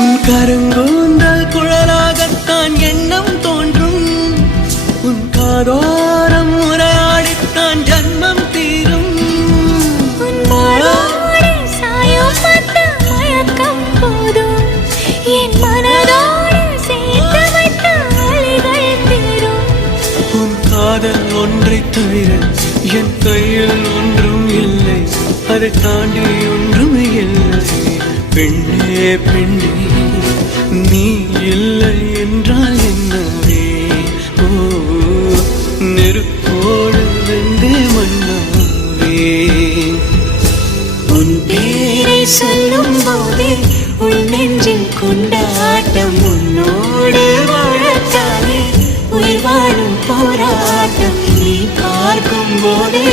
உன் கருங்கூந்தல் குழலாகத்தான் எண்ணம் தோன்றும். உன் காதோரம் உரையாடித்தான் ஜன்மம் தீரும். என் மனதோடு சேர்த்து வைத்த அலைகள் தீரும். உன் காதல் ஒன்றை தவிர என் கையில் ஒன்றும் இல்லை, அதை தாண்டி ஒன்றும் இல்லை. பெண்ணே பெண்ணே நீ இல்லை என்றால் என்னவே? ஓ நெருப்போடு வெந்தே மண்ணாவே. உன் பேரை சொல்லும் போதே உன் நெஞ்சில் கொண்டாட்டம். உன்னோடு வாழத்தானே உயிர் வாழும் போராட்டம். நீ பார்க்கும் போதே